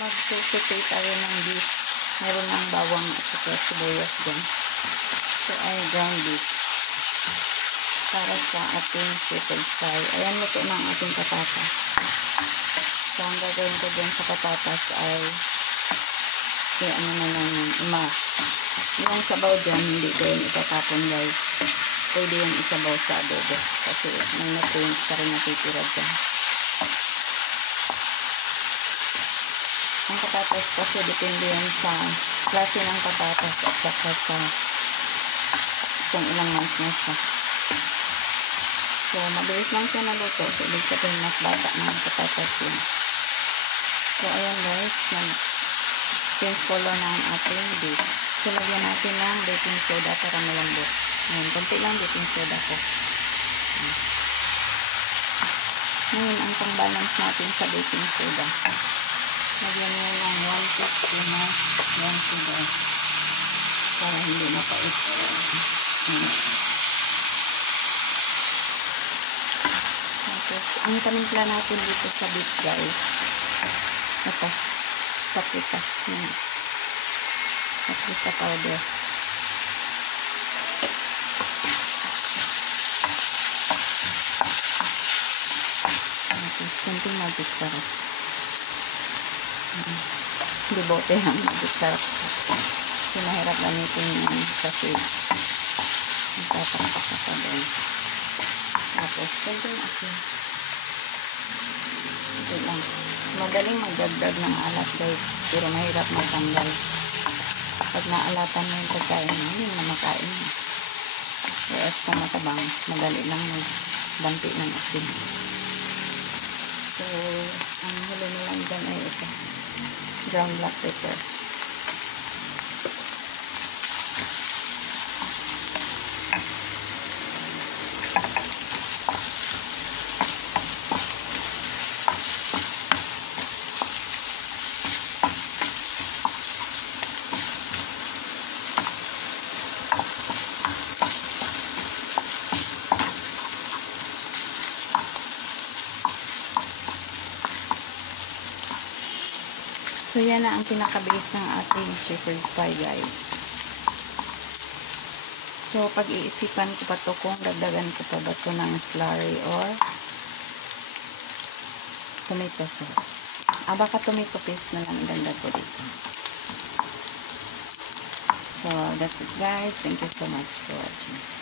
Magsusutay tayo ng beef. Meron ng bawang at saka sibuyas dyan. So ay ground beef para sa ating shepherd's pie. Ayan, luto ng ating patatas. So ang gagawin ko dyan sa patatas ay ano na lang i-mash. Yung sabaw dyan hindi ko yun itatapon, guys. Pwede yung isabaw sa adobo kasi may nutrients pa rin natitira dyan. Ang patatas kasi depende yan sa klase ng patatas at saka sa kung ilang months na siya. So mabilis lang siya naluto. So ibig sabihin mas bata ng patatas yun. So ayan, guys, nag-change color na ang ating beef. So lagyan natin ng baking soda para malambot. Ayan, konti lang baking soda ko. Ngayon, ang pang-balance natin sa baking soda. Lagyan nyo ng 1 teaspoon na yan sugar para hindi mapait. Tapos, ang panimpla natin dito sa beef, guys, ito, paprika. Paprika powder. Tapos, kunting magic sarap. Hindi bote ang magic sarap. Pinahirap gamitin yung sachet. Nagtatakpak ako doon. Tapos, kunting asin. Ito lang. Madaling magdagdag ng alat, guys. Pero mahirap magtanggal. Pag naalatan mo yung pagkain mo, hindi na makain mo. Whereas kung matabang, madali lang magbanti ng asin. So, ang huli nilang dyan ay ito. Ground black pepper. So, yan na ang pinaka-base ng ating shepherd's pie, guys. So, pag-iisipan ko pa to kung dagdagan ko pa ba to ng slurry or tomato sauce. Baka tomato paste na lang dagdag ko dito. So, that's it, guys. Thank you so much for watching.